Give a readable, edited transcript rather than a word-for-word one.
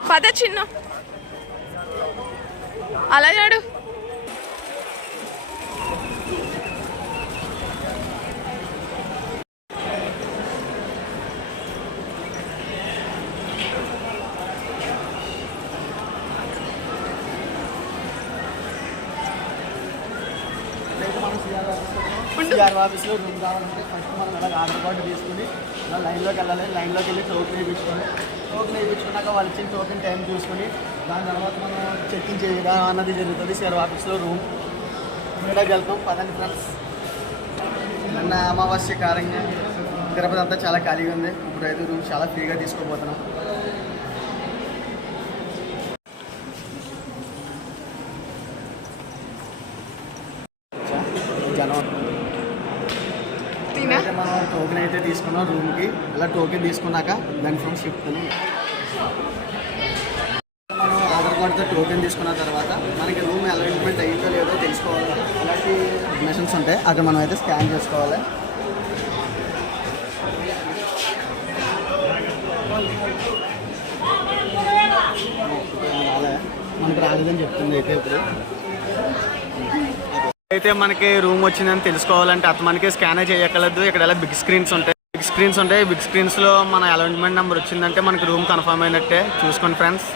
పద చిన్న అలా నాడు ఆఫీస్లో రూమ్ కావాలంటే ఫస్ట్ మనం అలాగ ఆధార్ కార్డు తీసుకుని అలా లైన్లోకి వెళ్ళాలి. లైన్లోకి వెళ్ళి టోకెన్ వేయించుకొని వేయించుకున్నాక వాళ్ళు ఇచ్చిన టోకెన్ టైం చూసుకొని దాని తర్వాత మనం చెక్కింగ్ చేయడం అన్నది జరుగుతుంది. సిఆర్ ఆఫీస్లో రూమ్ ఇలాగ వెళ్తాం. పదండి ఫ్రెండ్స్. నిన్న అమావాస్య కారంగా తిరుపతి అంతా చాలా ఖాళీగా ఉంది. ఇప్పుడు అయితే రూమ్ చాలా ఫ్రీగా తీసుకోబోతున్నాం. అయితే మనం టోకెన్ అయితే తీసుకున్నాం రూమ్కి. ఇలా టోకెన్ తీసుకున్నాక దాని ఫ్రెండ్స్ చెప్తాను. మనం ఆధార్ కార్డుతో టోకెన్ తీసుకున్న తర్వాత మనకి రూమ్ అలాట్మెంట్ అయ్యిందో లేదో తెలుసుకోవాలి. అలాంటి మెషిన్స్ ఉంటాయి, అక్కడ మనం అయితే స్కాన్ చేసుకోవాలి. మనకు రాలేదని చెప్తుంది. అయితే మనకి రూమ్ వచ్చిందని తెలుసుకోవాలంటే అతను మనకి స్కాన్ చేయక్కర్లేదు. ఇక్కడ ఎలా బిగ్ స్క్రీన్స్ ఉంటాయి. బిగ్ స్క్రీన్స్లో మన అలాట్మెంట్ నెంబర్ వచ్చిందంటే మనకి రూమ్ కన్ఫర్మ్ అయినట్టే. చూసుకోండి ఫ్రెండ్స్.